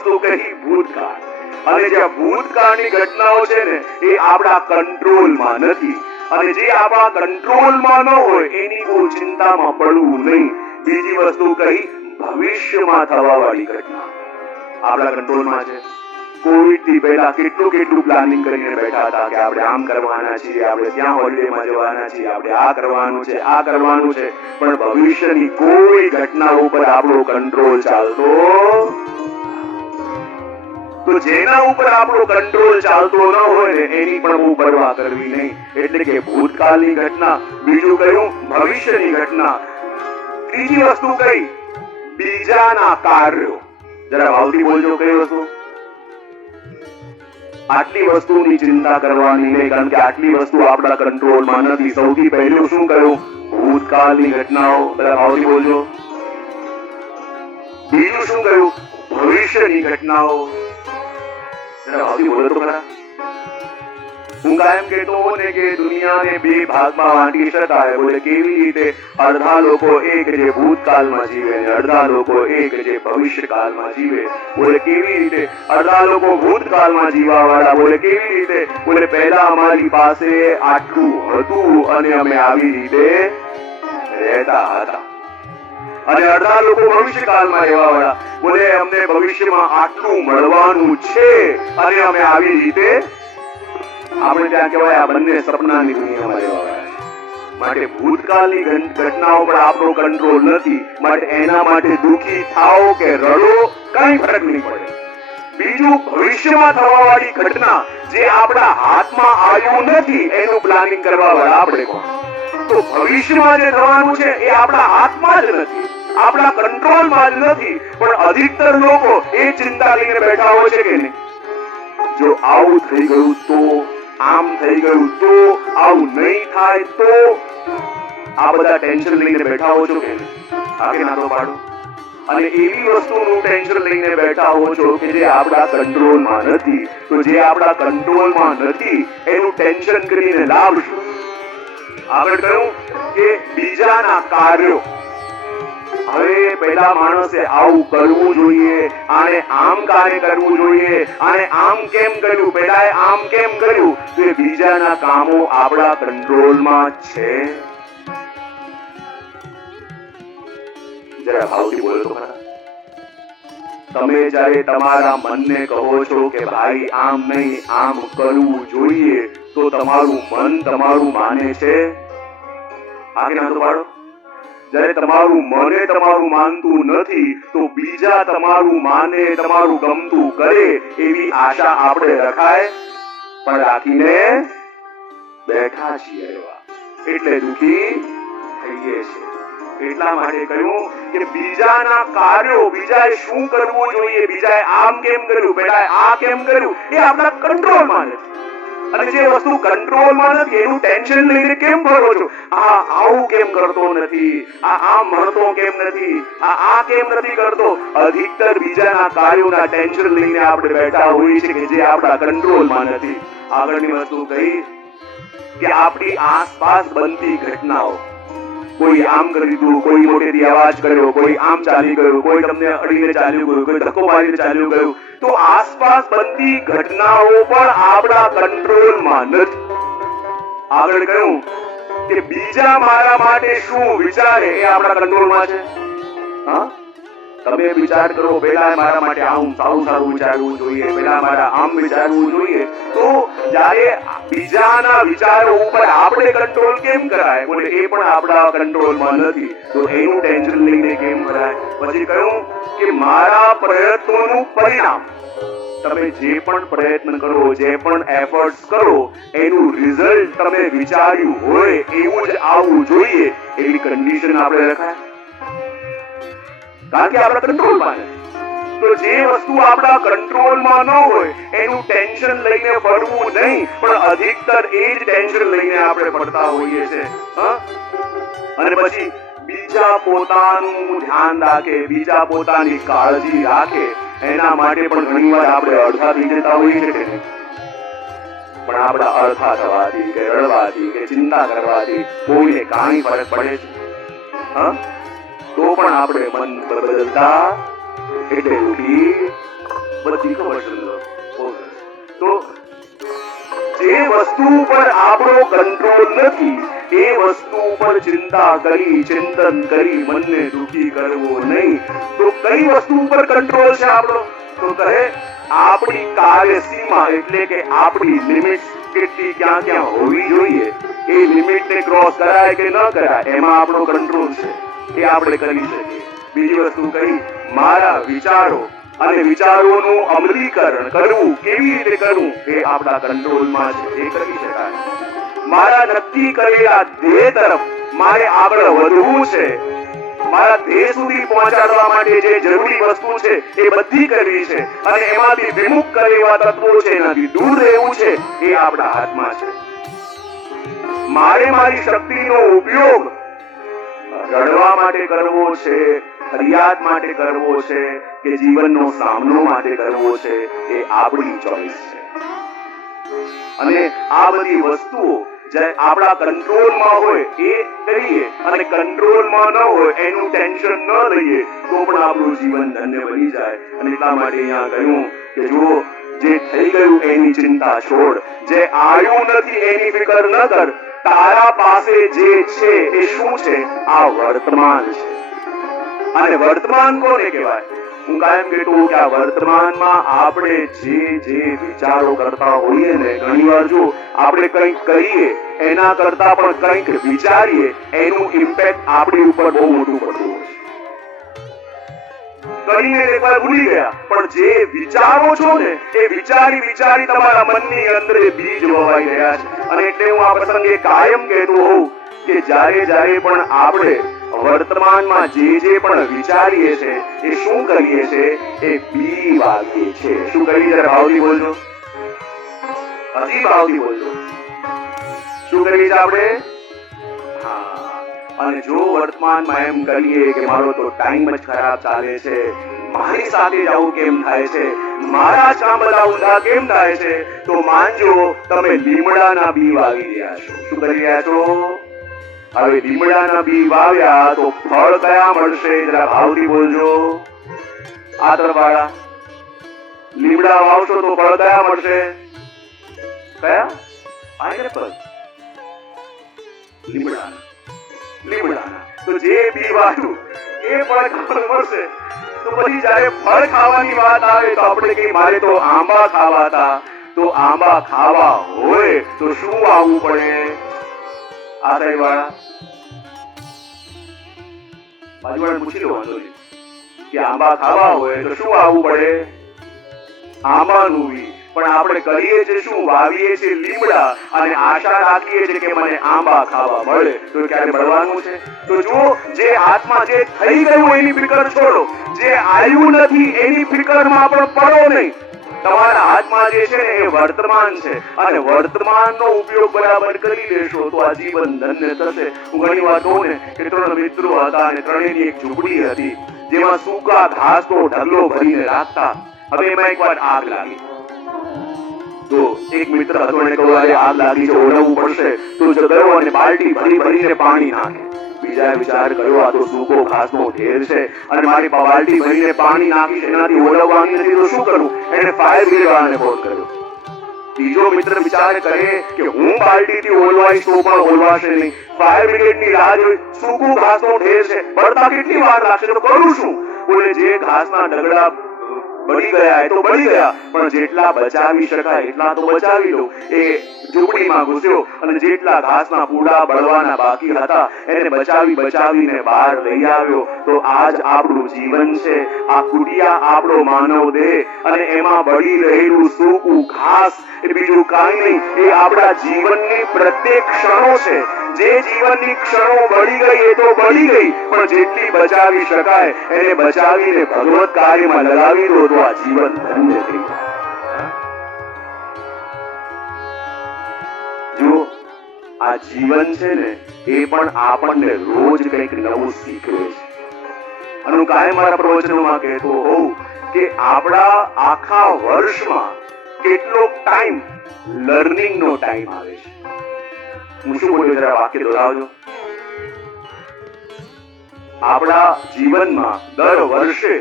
વસ્તુ કહી ભૂતકાળ. અને જે ભૂતકાળની ઘટનાઓ છે ને એ આપણા કંટ્રોલમાં નથી, અને જે આપણા કંટ્રોલમાં ન હોય એની કોઈ ચિંતામાં પડવું નહીં. બીજી વસ્તુ કહી ભવિષ્યમાં થવા વાળી ઘટના આપણા કંટ્રોલમાં છે. કોવિડ થી પહેલા કેટલું પ્લાનિંગ કરીને બેઠા હતા કે આપણે આમ કરવાના છીએ, આપણે ત્યાં હોલિડેમાં જવાના છીએ, આપણે આ કરવાનું છે, આ કરવાનું છે, પણ ભવિષ્યની કોઈ ઘટના ઉપર આપણો કંટ્રોલ ચાલતો. તો જેના ઉપર આપણો કંટ્રોલ ચાલતો ન હોય ને એની પણ બહુ પરવા કરવી નહીં. એટલે કે ભૂતકાળની ઘટના, બીજું કયું ભવિષ્યની ઘટના, ત્રીજી વસ્તુ કઈ બીજાના કાર્યો. જરા ભાવથી બોલજો કઈ વસ્તુ. આટલી વસ્તુની ચિંતા કરવાની નહીં, કારણ કે આટલી વસ્તુ આપણા કંટ્રોલમાં નથી. સૌથી પહેલું શું કહ્યું? ભૂતકાળની ઘટનાઓ. જરા ભાવથી બોલજો. બીજું શું કહ્યું? ભવિષ્યની ઘટનાઓ. જરા ભાવથી બોલો તો ખરા. હું કાયમ કહેતો હોઉં ને કે દુનિયાને બે ભાગમાં વાંટી શકાય. બોલે કેવી રીતે? અડધા લોકો એક જે ભૂતકાળમાં જીવે ને અડધા લોકો એક જે ભવિષ્યકાળમાં જીવે. બોલે કેવી રીતે? અડધા લોકો ભૂતકાળમાં જીવવા વાળા. બોલે કેવી રીતે? બોલે પહેલા અમારી પાસે આટલું હતું અને અમે આવી રીતે રહેતા હતા. અને અડધા લોકો ભવિષ્યકાળમાં રહેવા વાળા. બોલે અમને ભવિષ્યમાં આટલું મળવાનું છે અને અમે આવી રીતે. આપણે ત્યાં કહેવાય આ બંને સપનાની દુનિયામાં રહેવા વાળા છે. માટે ભૂતકાળની ઘટનાઓ પર આપણો કંટ્રોલ નથી. માટે એના માટે દુઃખી થાઓ કે રડો કઈ ફરક નહીં પડે. બીજું ભવિષ્યમાં થવા વાળી ઘટના જે આપણા હાથમાં આવ્યું નથી એનું પ્લાનિંગ કરવા વાળા આપણે કોણ? તો ભવિષ્યમાં જે થવાનું છે એ આપણા હાથમાં જ નથી, આપણા કંટ્રોલમાં જ નથી. પણ અધિકતર લોકો એ ચિંતા લઈને બેઠા હોય છે કે નહીં, જો આવું થઈ ગયું તો, આમ થઈ ગયું તો, આવું નહીં થાય તો. આ બધા ટેન્શન લઈને બેઠા હો છો કે હા કે ના તો પાડો. અને એવી વસ્તુનું ટેન્શન લઈને બેઠા હો છો કે જે આપણા કંટ્રોલમાં નથી. તો જે આપણા કંટ્રોલમાં નથી એનું ટેન્શન કરીને લાભ શું? આગળ કહ્યું કે બીજાના કાર્યો. હવે પેલા માણસે આવું કરવું જોઈએ, આને આમ કાર્ય કરવું જોઈએ, આને આમ કેમ કર્યું, પેલાએ આમ કેમ કર્યું. તો એ બીજાના કામો આપણા કંટ્રોલમાં છે? જરા ભાવથી બોલો તો ખરા. તમે જ્યારે તમારા મનને કહો છો કે ભાઈ આમ નહીં આમ કરવું જોઈએ, તો તમારું મન તમારું માને છે? આગે ના તો પાડો. જ્યારે તમારું મને તમારું માનતું નથી તો બીજા તમારું માને, તમારું ગમતું કરે એવી આશા આપણે રખાય પણ રાખીને બેઠા છીએ. એટલે દુઃખી થઈએ છીએ. એટલા માટે કહ્યું કે બીજાના કાર્યો, બીજાએ શું કરવું જોઈએ, બીજાએ આમ કેમ કર્યું, પેલાએ આ કેમ કર્યું, એ આપણા કંટ્રોલમાં નથી. અને જે વસ્તુ કંટ્રોલમાં નથી એનું ટેન્શન લઈને કેમ ભરો છો? આ આવું કેમ કરતો નથી, આ આમ ભણતો કેમ નથી, આ કેમ નથી કરતો. અધિકતર બીજાના કાર્યોના ટેન્શન લઈને આપણે બેઠા હોઈએ છીએ કે જે આપણા કંટ્રોલમાં નથી. આગળની વસ્તુ કહી કે આપણી આસપાસ બનતી ઘટનાઓ. કોઈ આમ કરી દીધું, કોઈ મોટેથી અવાજ કર્યો, કોઈ આમ ચાલી ગયું, કોઈ તમને અડીને ચાલ્યું ગયું, કોઈ ધક્કો મારીને ચાલ્યું ગયું. તો આસપાસ બનતી ઘટનાઓ પણ આપણા કંટ્રોલમાં નથી. આગળ કહ્યું કે બીજા મારા માટે શું વિચારે એ આપણા કંટ્રોલમાં છે. હા, તમે વિચાર કરો પેલા મારા માટે આમ સારું વિચારવું જોઈએ, પેલા મારા આમ વિચારવું જોઈએ. તો જ્યારે બીજાના વિચારો ઉપર આપણે કંટ્રોલ કેમ કરાય? બોલે એ પણ આપણા કંટ્રોલમાં નથી. તો એનું ટેન્શન લઈને કેમ કરાય? પછી કહ્યું કે મારા પ્રયત્નોનું પરિણામ. તમે જે પણ પ્રયત્ન કરો, જે પણ એફર્ટ્સ કરો, એનું રિઝલ્ટ તમે વિચાર્યું હોય એવું જ આવવું જોઈએ એવી કન્ડિશન આપણે રખાય. કારણ કે આપણા કંટ્રોલમાં નથી. તો જે વસ્તુ આપણા કંટ્રોલમાં ન હોય એનું ટેન્શન લઈને પડવું નહીં, પણ અધિકતર એ જ ટેન્શન લઈને આપણે પડતા હોઈએ છીએ. અને પછી બીજા પોતાનું ધ્યાન રાખે, બીજા પોતાની કાળજી રાખે, એના માટે પણ ઘણીવાર આપણે અડધા થઈ જતા હોઈએ છીએ. પણ આપણા અડધા થવાથી કે રડવાથી કે ચિંતા કરવાથી કોઈને કાંઈ ફરક પડે છે? તો પણ આપણે મન બદલતા એટલે દુઃખી બધી ખબર છે ને? બહુ સરસ. તો જે વસ્તુ પર આપણો કંટ્રોલ નથી એ વસ્તુ પર ચિંતા કરી, ચિંતન કરી મનને દુઃખી કરવો નહીં. તો કઈ વસ્તુ પર કંટ્રોલ છે આપણો? તો કહે આપણી કાર્યસીમા એટલે કે આપણી લિમિટ કેટલી ક્યાં ક્યાં હોવી જોઈએ, એ લિમિટને ક્રોસ કરાય કે ન કરાય એમાં આપણો કંટ્રોલ છે, એ આપણે કરી શકીએ. બીજી વસ્તુ કહી મારા વિચારો અને વિચારોનું અમલીકરણ કરવું કેવી રીતે કરવું એ આપણા કંટ્રોલમાં છે, એ કરી શકાય. મારા નક્કી કરેલા ધ્યેય તરફ મારે આગળ વધવું છે, મારા ધ્યેય સુધી પહોંચાડવા માટે જે જરૂરી વસ્તુ છે એ બધી કરવી છે, અને એમાંથી વિમુખ કરેલા તત્વો છે એનાથી દૂર રહેવું છે, એ આપણા હાથમાં છે. મારે મારી શક્તિનો ઉપયોગ રડવા માટે કરવો છે, ફરિયાદ માટે કરવો છે કે જીવનનો સામનો માટે કરવો છે, એ આપણી ચોઈસ છે. અને આ બધી વસ્તુઓ જે આપણા કંટ્રોલમાં હોય એ કરીએ, અને કંટ્રોલમાં ન હોય એનું ટેન્શન ન લઈએ તો પણ આપણું જીવન ધન્ય બની જાય. અને એટલા માટે અહીંયા કહ્યું કે જો જે થઈ ગયું એની ચિંતા છોડ, જે આવ્યું નથી એની ફિકર ન કર, તારા પાસે જે છે એ શું છે? આ વર્તમાન છે. અને વર્તમાન કોને કહેવાય? હું કાયમ કહેતો કે આ વર્તમાનમાં આપણે જે વિચારો કરતા હોઈએ ને, ઘણીવાર જો આપણે કંઈક કરીએ એના કરતા પણ કંઈક વિચારીએ એનું ઇમ્પેક્ટ આપણી ઉપર બહુ મોટું પડતું હોય છે. કરીને એકવાર ભૂલી ગયા, પણ જે વિચારો છો ને એ વિચારી વિચારી તમારા મનની અંદર બીજ વવાઈ રહ્યા છે. અને એટલે હું આ પ્રસંગે કાયમ કહેતો હોઉં કે જ્યારે જ્યારે પણ આપણે વર્તમાનમાં જે પણ વિચારીએ છે એ શું કરીએ છે? એ બી વાવીએ છે. શું કરીએ? જરા ભાવથી બોલજો, હજી ભાવથી બોલજો. શું કરીએ છે આપણે? હા. અને જો વર્તમાનમાં એમ કરીએ કે મારો તો ટાઈમ જ ખરાબ ચાલે છે, મારી સાથે જવું કેમ થાય છે, મારા કામ બધા ઊંધા કેમ થાય છે, તો માનજો તમે લીમડાના બી વાવી રહ્યા છો. શું કરી રહ્યા છો? હવે લીમડાના બી વાવ્યા તો ફળ કયા મળશે? જરા ભાવથી બોલજો. આ તરફવાળા, લીમડા વાવશો તો ફળ કયા મળશે? કયા? પાઇનેપલ. લીમડાના. તો જે બી વાવ્યું એ ફળ ખાવાનું મળશે. તો પછી જયારે ફળ ખાવાની વાત આવે તો આપણે કહીએ મારે તો આંબા ખાવા હતા. તો આંબા ખાવા હોય તો શું વાવવું પડે? આ સાઈડ વાળા, બાજુવાળાને પૂછી લો, વાંધો નહીં, કે આંબા ખાવા હોય તો શું વાવવું પડે? આંબાનું બી. પણ આપણે કરીએ છીએ શું? વાવીએ છીએ લીમડા અને આશા રાખીએ છીએ કે મને આંબા ખાવા મળે. તો ક્યારે મળવાનું છે? તો જો જે હાથમાં જે થઈ ગયું એની ફિકર છોડો, જે આવ્યું નથી એની ફિકરમાં પણ પડો નહીં. તમારા હાથમાં જે છે ને એ વર્તમાન છે, અને વર્તમાનનો ઉપયોગ બરાબર કરી લેશો તો આ જીવન ધન્ય થશે. હું ઘણી વાર કહું ને કે 3 મિત્રો હતા અને ત્રણેયની એક ઝૂંપડી હતી જેમાં સૂકા ઘાસનો ઢગલો ભરીને રાખતા. હવે એમાં એકવાર આગ લાગી. તો એક મિત્ર હતો, એને કહ્યું અરે આગ લાગી છે, ઓલવવું પડશે. તો ગયો અને બાલટી ભરીને પાણી નાખે. બીજાએ વિચાર કર્યો આ તો સૂકો ઘાસનો ઢેર છે અને મારી બાલટી ભરીને પાણી નાખી એનાથી ઓલવવાની નથી તો શું કરું? એને ફાયર બ્રિગેડ વાળાને ફોન કર્યો. ત્રીજો મિત્ર વિચાર કરે કે હું બાલટીથી ઓલવાઈશ તો પણ ઓલવાશે નહીં, ફાયર બ્રિગેડની રાહ જોઈ, સૂકું ઘાસનો ઢેર છે, બળતા કેટલી વાર લાગશે, તો કરું શું? બોલે જે ઘાસના ઢગલા બળી ગયા એ તો બળી ગયા, પણ જેટલા બચાવી શકાય એટલા તો બચાવી લો. એ ઝૂંપડીમાં ઘૂસ્યો અને જેટલા ઘાસના પૂડા બળવાના બાકી હતા એને બચાવીને બહાર લઈ આવ્યો. તો આજ આપણું જીવન છે, આ કુટિયા આપણો માનવ દેહ, અને એમાં બળી રહેલું સૂકું ઘાસ એ બીજું કાંઈ નહીં, એ આપણા જીવનની પ્રત્યેક ક્ષણો છે. જે જીવનની ક્ષણો બળી ગઈ એ તો બળી ગઈ, પણ જેટલી બચાવી શકાય એને બચાવીને ભગવત કાર્યમાં લગાવી દો તો આ જીવન ધન્ય થઈ જાય. જો આ જીવન છે ને એ પણ આપણને રોજ કંઈક નવું શીખવે છે. અને હું કાયમ મારા પ્રવચનોમાં કહેતો હોઉં કે આપણા આખા વર્ષમાં કેટલો ટાઈમ લર્નિંગનો ટાઈમ આવે છે. હું શું બોલ્યો? જરા વાક્ય દોહરાવજો. આપણા જીવનમાં દર વર્ષે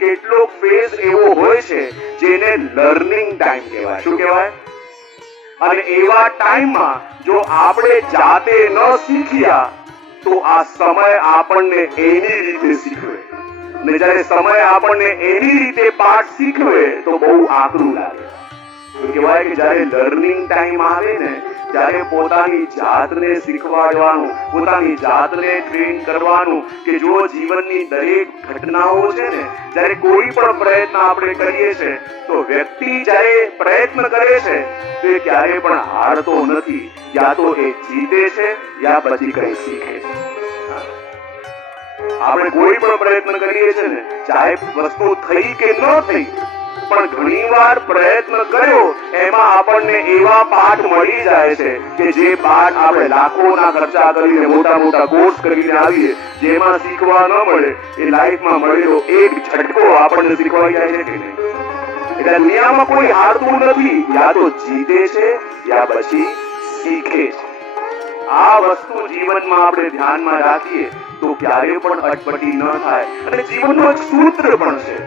કેટલોક ફેઝ એવો હોય છે જેને લર્નિંગ ટાઈમ કહેવાય. શું કહેવાય? અને એવા ટાઈમમાં જો આપણે જાતે ન શીખ્યા તો આ સમય આપણને એની રીતે શીખવે, ને જ્યારે સમય આપણને એની રીતે પાઠ શીખવે તો બહુ આકરું લાગે. કહેવાય કે જ્યારે લર્નિંગ ટાઈમ આવે ને ત્યારે પોતાની જાતને શીખવાડવાનું, પોતાની જાતને ટ્રેન કરવાનું કે જો જીવનની દરેક ઘટનાઓ છે ને, જ્યારે કોઈ પણ પ્રયત્ન આપણે કરીએ છીએ તો વ્યક્તિ જ્યારે પ્રયત્ન કરે છે તો એ ક્યારે પણ હારતો નથી. યા તો એ જીતે છે યા પછી કઈ શીખે છે. આપણે કોઈ પણ પ્રયત્ન કરીએ છીએ ને, ચાહે વસ્તુ થઈ કે ન થઈ, પણ ઘણીવાર પ્રયત્ન કર્યો એમાં આપણને એવા પાઠ મળી જાય છે કે જે પાઠ આપણે લાખોના ખર્ચા કરીને મોટા મોટા કોર્સ કરીને આવીએ, જેમાં શીખવા ન મળે એ લાઈફમાં મળેલો એક ઝટકો આપણને શીખવાઈ જાય છે કે નહીં. એટલે દુનિયામાં કોઈ હારતું નથી, યા તો જીતે છે યા પછી શીખે છે. આ વસ્તુ જીવનમાં આપણે ધ્યાનમાં રાખીએ તો ક્યારે પણ અટપટી ન થાય. અને જીવનનું એક સૂત્ર પણ છે